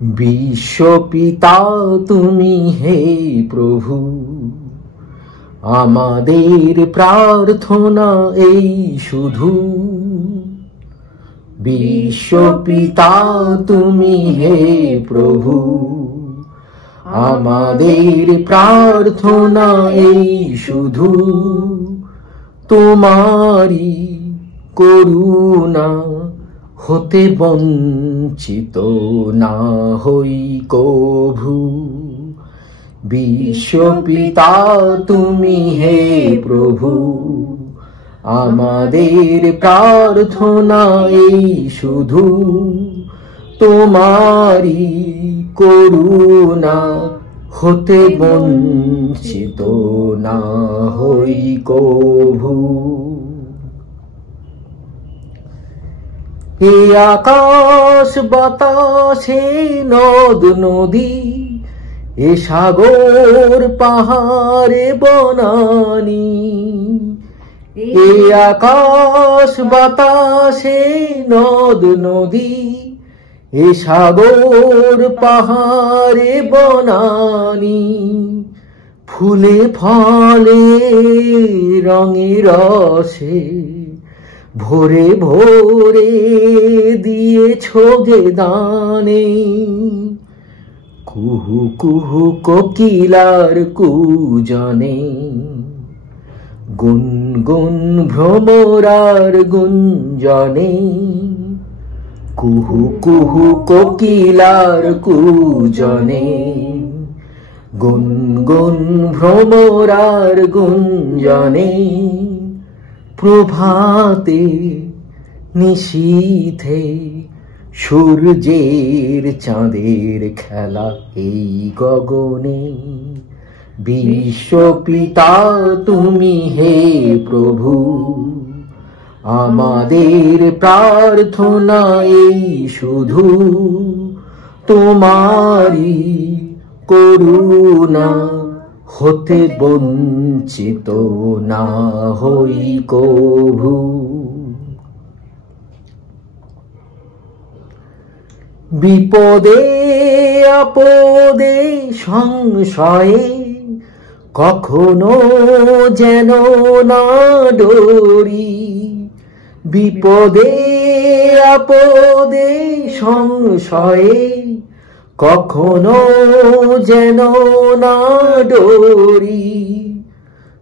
বিশ্বপিতা তুমি হে প্রভু, আমাদের প্রার্থনা এই শুধু। বিশ্বপিতা তুমি হে প্রভু, আমাদের প্রার্থনা এই শুধু। তোমারি করুণা হতে বঞ্চিত না হই কভু। বিশ্বপিতা তুমি হে প্রভু, আমাদের প্রার্থনা এই শুধু। তোমারি করুণা হতে বঞ্চিত না হই কভু। এ আকাশ বাতাসে নদ নদী, এ সাগর পাহাড়ে বনানী। এ আকাশ বাতাসে নদ নদী, এ সাগর পাহাড়ে বনানী। ফুলে ফলে রঙে রসে ভোরে ভোরে দিয়েছ যে দানে। কুহু কুহু কোকিলার কুজনে, গুনগুন ভ্রমরার গুঞ্জনে। কুহু কুহু কোকিলার কুজনে, গুনগুন ভ্রমরার গুঞ্জনে। প্রভাতে নিশীথে সূর্যের চাঁদের খেলা এই গগনে। বিশ্বপিতা তুমি হে প্রভু, আমাদের প্রার্থনা এই শুধু। তোমারি করুণা হতে বঞ্চিত না হই কভু। বিপদে আপদে সংশয়ে কখনো যেন না ডরি। বিপদে আপদে সংশয়ে কখনো যেন না ডরি।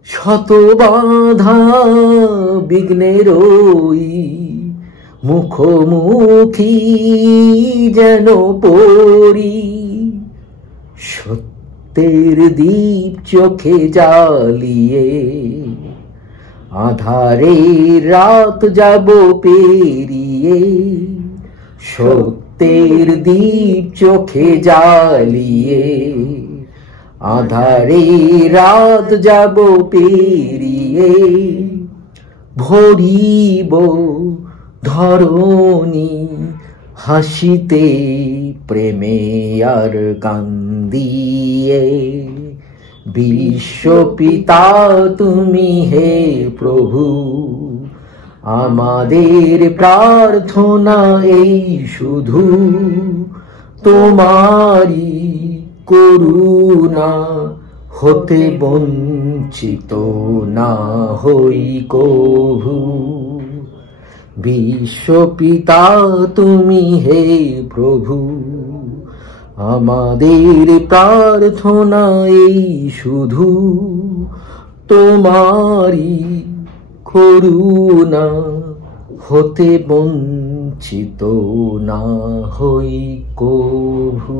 শত বাধা বিঘ্নেরই মুখোমুখি যেন পড়ি। সত্যের দীপ চোখে জ্বালিয়ে আধারের রাত যাব পেরিয়ে। সত্যের দীপ চোখে জ্বালিয়ে আধারের রাত যাব পেরিয়ে। ভরিব ধরণী হাসিতে প্রেমে আর কান্দিয়ে। বিশ্বপিতা তুমি হে প্রভু, আমাদের প্রার্থনা এই শুধু। তোমারি করুণা হতে বঞ্চিত না হই কভু। বিশ্বপিতা তুমি হে প্রভু, আমাদের প্রার্থনা এই শুধু। তোমারি করুণা হতে বঞ্চিত না হই কভু।